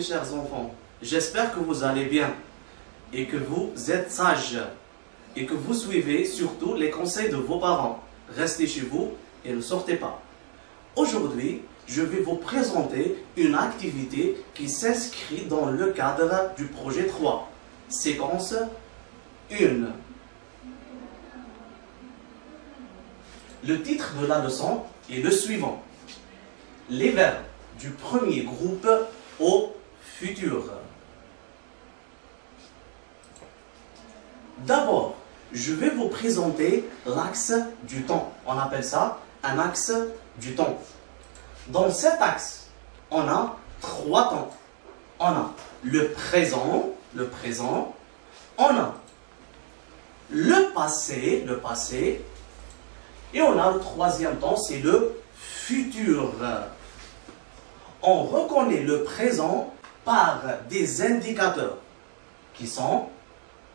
mes chers enfants. J'espère que vous allez bien et que vous êtes sages et que vous suivez surtout les conseils de vos parents. Restez chez vous et ne sortez pas. Aujourd'hui, je vais vous présenter une activité qui s'inscrit dans le cadre du projet 3. Séquence 1. Le titre de la leçon est le suivant. Les verbes du premier groupe au futur. D'abord, je vais vous présenter l'axe du temps. On appelle ça un axe du temps. Dans cet axe, on a 3 temps. On a le présent, on a le passé, et on a le 3e temps, c'est le futur. On reconnaît le présent par des indicateurs qui sont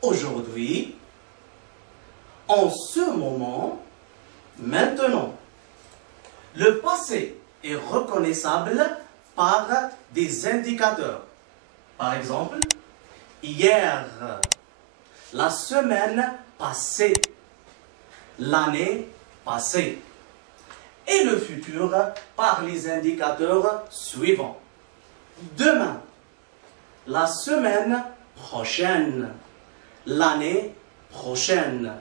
aujourd'hui, en ce moment, maintenant. Le passé est reconnaissable par des indicateurs. Par exemple, hier, la semaine passée, l'année passée. Et le futur par les indicateurs suivants. Demain, la semaine prochaine, l'année prochaine.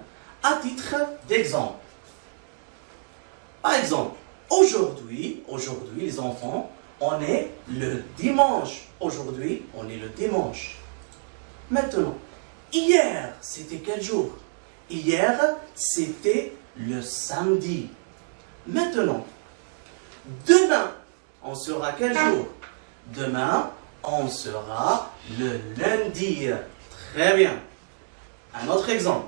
À titre d'exemple. Par exemple, aujourd'hui, les enfants, on est le dimanche. Aujourd'hui, on est le dimanche. Maintenant, hier, c'était quel jour? Hier, c'était le samedi. Maintenant, demain, on sera quel jour? Demain, on sera le lundi. Très bien. Un autre exemple.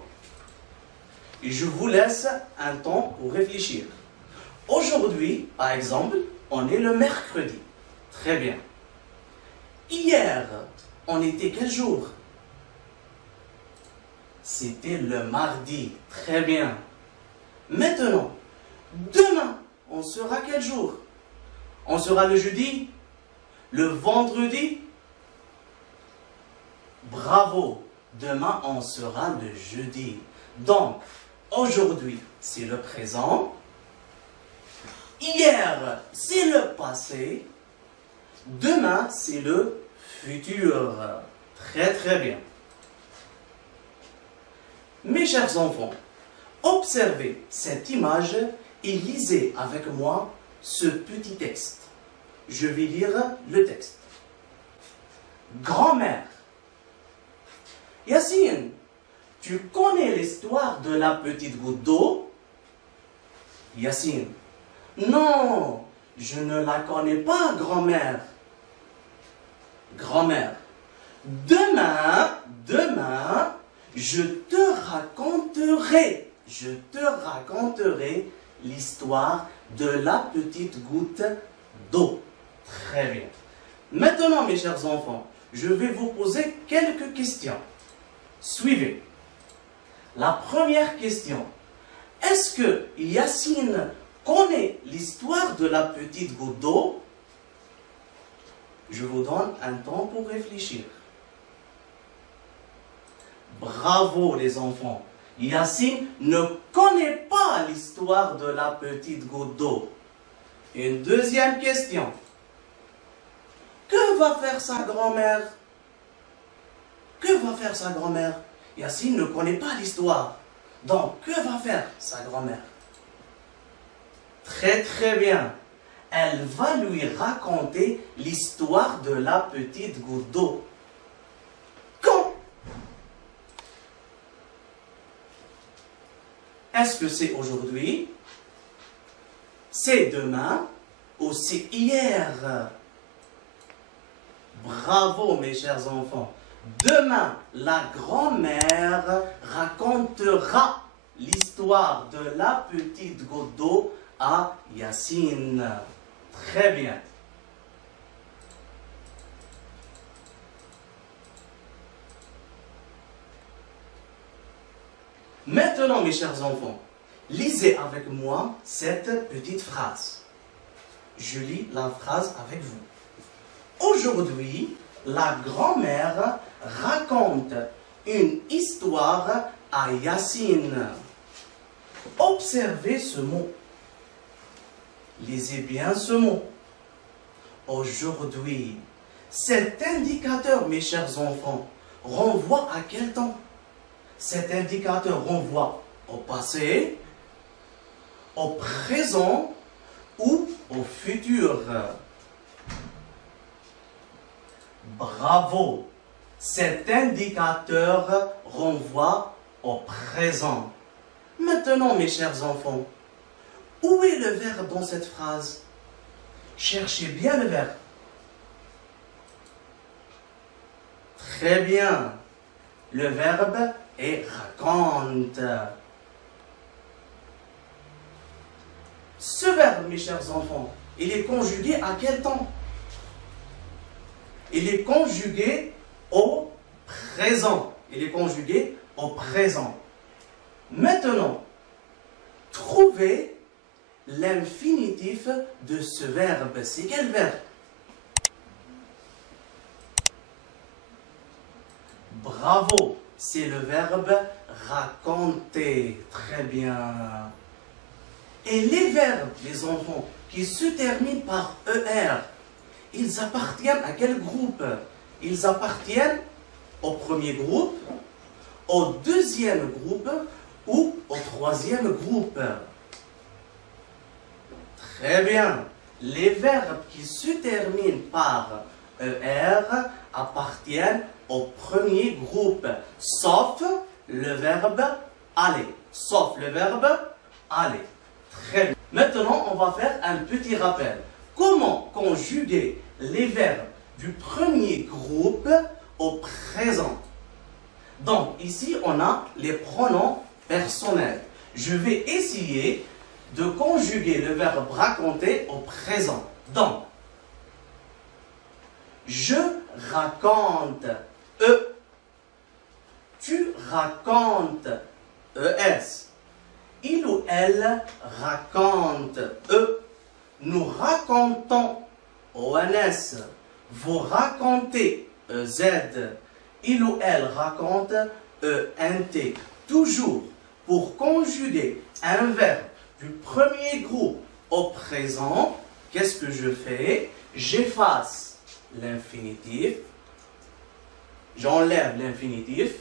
Je vous laisse un temps pour réfléchir. Aujourd'hui, par exemple, on est le mercredi. Très bien. Hier, on était quel jour? C'était le mardi. Très bien. Maintenant, demain, on sera quel jour? On sera le jeudi? Le vendredi? Bravo! Demain, on sera le jeudi. Donc, aujourd'hui, c'est le présent. Hier, c'est le passé. Demain, c'est le futur. Très, très bien. Mes chers enfants, observez cette image et lisez avec moi ce petit texte. Je vais lire le texte. Grand-mère. Yacine, tu connais l'histoire de la petite goutte d'eau? Yacine. Non, je ne la connais pas, grand-mère. Grand-mère. Demain, je te raconterai l'histoire de la petite goutte d'eau. Très bien. Maintenant, mes chers enfants, je vais vous poser quelques questions. Suivez. La première question. Est-ce que Yacine connaît l'histoire de la petite goutte d'eau? Je vous donne un temps pour réfléchir. Bravo les enfants. Yacine ne connaît pas l'histoire de la petite goutte d'eau. Une deuxième question. Que va faire sa grand-mère? Que va faire sa grand-mère? Yacine ne connaît pas l'histoire. Donc, que va faire sa grand-mère? Très très bien. Elle va lui raconter l'histoire de la petite goutte d'eau. Quand? Est-ce que c'est aujourd'hui? C'est demain? Ou c'est hier? Bravo mes chers enfants. Demain, la grand-mère racontera l'histoire de la petite goutte d'eau à Yacine. Très bien. Maintenant, mes chers enfants, lisez avec moi cette petite phrase. Je lis la phrase avec vous. Aujourd'hui, la grand-mère raconte une histoire à Yacine. Observez ce mot. Lisez bien ce mot. Aujourd'hui, cet indicateur, mes chers enfants, renvoie à quel temps? Cet indicateur renvoie au passé, au présent ou au futur. Bravo! Cet indicateur renvoie au présent. Maintenant, mes chers enfants, où est le verbe dans cette phrase? Cherchez bien le verbe. Très bien. Le verbe est raconte. Ce verbe, mes chers enfants, il est conjugué à quel temps? Il est conjugué au présent. Il est conjugué au présent. Maintenant, trouvez l'infinitif de ce verbe. C'est quel verbe? Bravo, c'est le verbe raconter. Très bien. Et les verbes, les enfants, qui se terminent par ER, ils appartiennent à quel groupe? Ils appartiennent au premier groupe, au deuxième groupe ou au troisième groupe. Très bien. Les verbes qui se terminent par ER appartiennent au premier groupe, sauf le verbe aller. Sauf le verbe aller. Très bien. Maintenant, on va faire un petit rappel. Comment conjuguer les verbes du premier groupe au présent? Donc, ici, on a les pronoms personnels. Je vais essayer de conjuguer le verbe raconter au présent. Donc, je raconte, tu racontes, ES. Il ou elle raconte, nous racontons, ONS. Vous racontez, EZ. Il ou elle raconte, ENT. Toujours, pour conjuguer un verbe du premier groupe au présent, qu'est-ce que je fais? J'efface l'infinitif, j'enlève l'infinitif,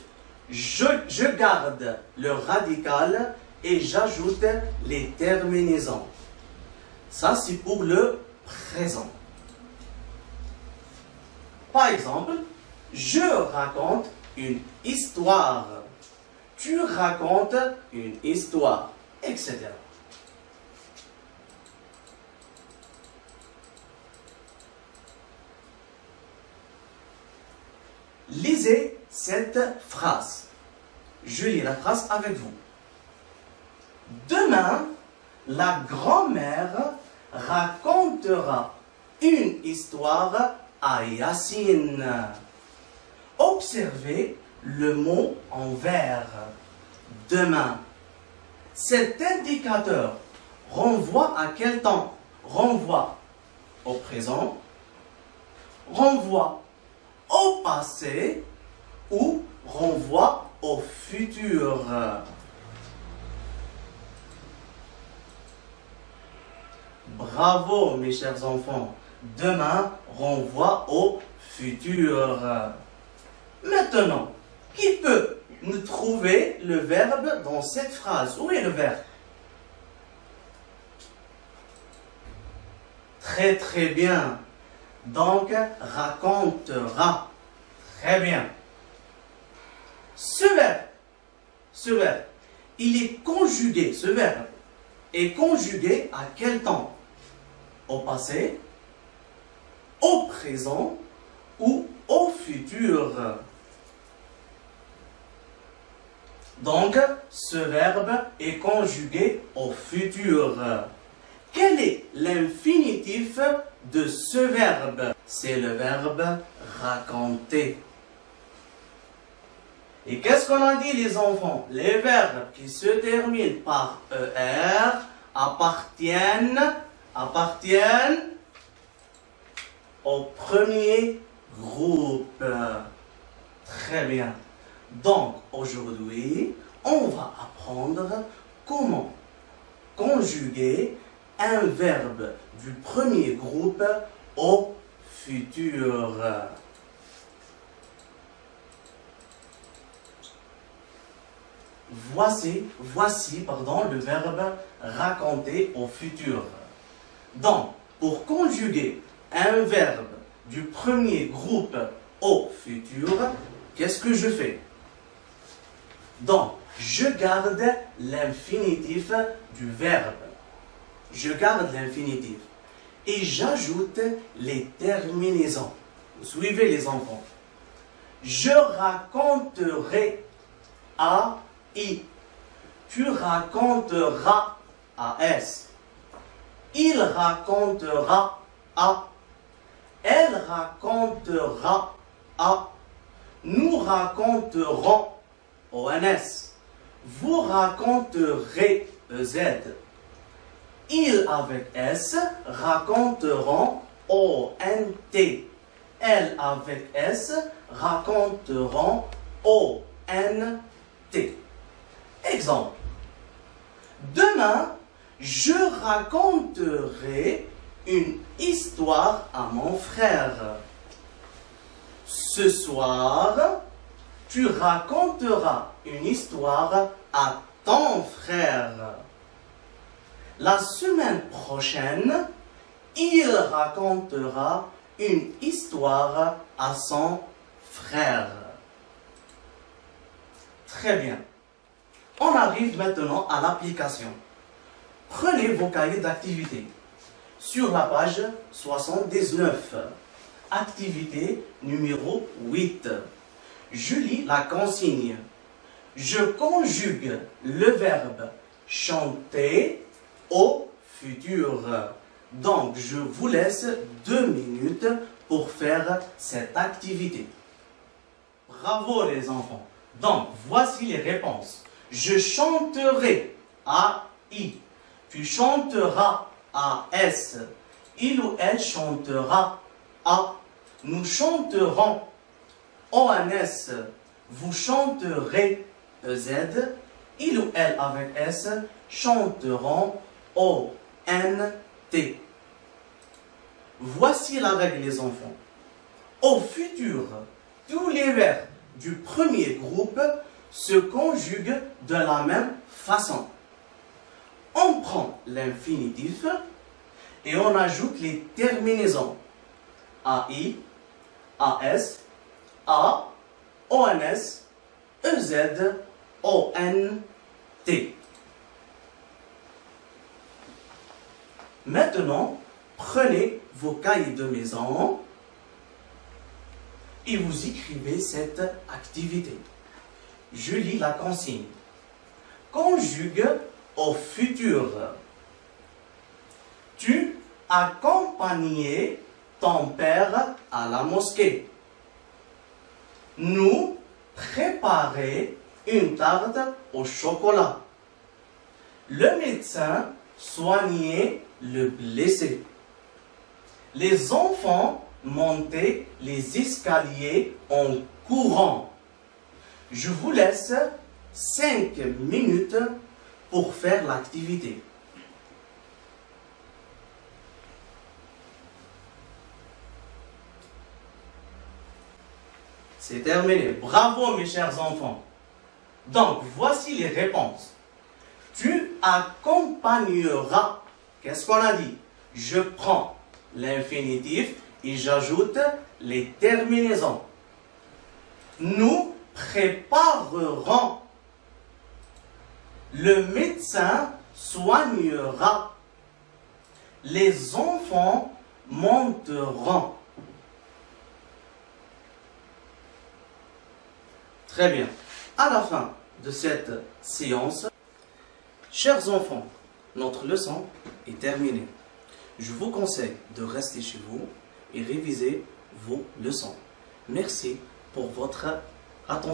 je garde le radical et j'ajoute les terminaisons. Ça, c'est pour le présent. Par exemple, je raconte une histoire. Tu racontes une histoire, etc. Lisez cette phrase. Je lis la phrase avec vous. Demain, la grand-mère racontera une histoire à Yacine. Observez le mot en vert. Demain. Cet indicateur renvoie à quel temps? Renvoie au présent, renvoie au passé ou renvoie au futur. Bravo mes chers enfants. Demain renvoie au futur. Maintenant, qui peut nous trouver le verbe dans cette phrase? Où est le verbe? Très très bien. Donc, racontera. Très bien. Ce verbe, il est conjugué, ce verbe est conjugué à quel temps? Au passé, au présent ou au futur. Donc, ce verbe est conjugué au futur. Quel est l'infinitif de ce verbe? C'est le verbe raconter. Et qu'est-ce qu'on a dit les enfants? Les verbes qui se terminent par ER appartiennent au premier groupe. Très bien. Donc, aujourd'hui, on va apprendre comment conjuguer un verbe du premier groupe au futur. Voici le verbe raconter au futur. Donc, pour conjuguer un verbe du premier groupe au futur, qu'est-ce que je fais? Donc, je garde l'infinitif du verbe. Je garde l'infinitif. Et j'ajoute les terminaisons. Suivez les enfants. Je raconterai à I. Tu raconteras à S. Il racontera à. Elle racontera à. Nous raconterons ONS. Vous raconterez EZ. Ils avec S raconteront ONT. Elles avec S raconteront ONT. Exemple. Demain, je raconterai une histoire à mon frère. Ce soir, tu raconteras une histoire à ton frère. La semaine prochaine, il racontera une histoire à son frère. Très bien. On arrive maintenant à l'application. Prenez vos cahiers d'activité. Sur la page 79, activité numéro 8. Je lis la consigne. Je conjugue le verbe chanter au futur. Donc, je vous laisse 2 minutes pour faire cette activité. Bravo les enfants. Donc, voici les réponses. Je chanterai à I. Tu chanteras à S. Il ou elle chantera à. Nous chanterons ONS. Vous chanterez EZ. Il ou elle avec S chanteront ONT. Voici la règle les enfants. Au futur, tous les verbes du premier groupe se conjuguent de la même façon. On prend l'infinitif et on ajoute les terminaisons AI, AS, A, ONS, EZ, ONT. Maintenant, prenez vos cahiers de maison et vous écrivez cette activité. Je lis la consigne. Conjugue au futur. Tu accompagnais ton père à la mosquée. Nous préparer une tarte au chocolat. Le médecin soignait le blessé. Les enfants montaient les escaliers en courant. Je vous laisse 5 minutes pour faire l'activité. C'est terminé. Bravo mes chers enfants. Donc, voici les réponses. Tu accompagneras. Qu'est-ce qu'on a dit? Je prends l'infinitif et j'ajoute les terminaisons. Nous préparerons. Le médecin soignera. Les enfants monteront. Très bien. À la fin de cette séance, chers enfants, notre leçon est terminée. Je vous conseille de rester chez vous et réviser vos leçons. Merci pour votre attention.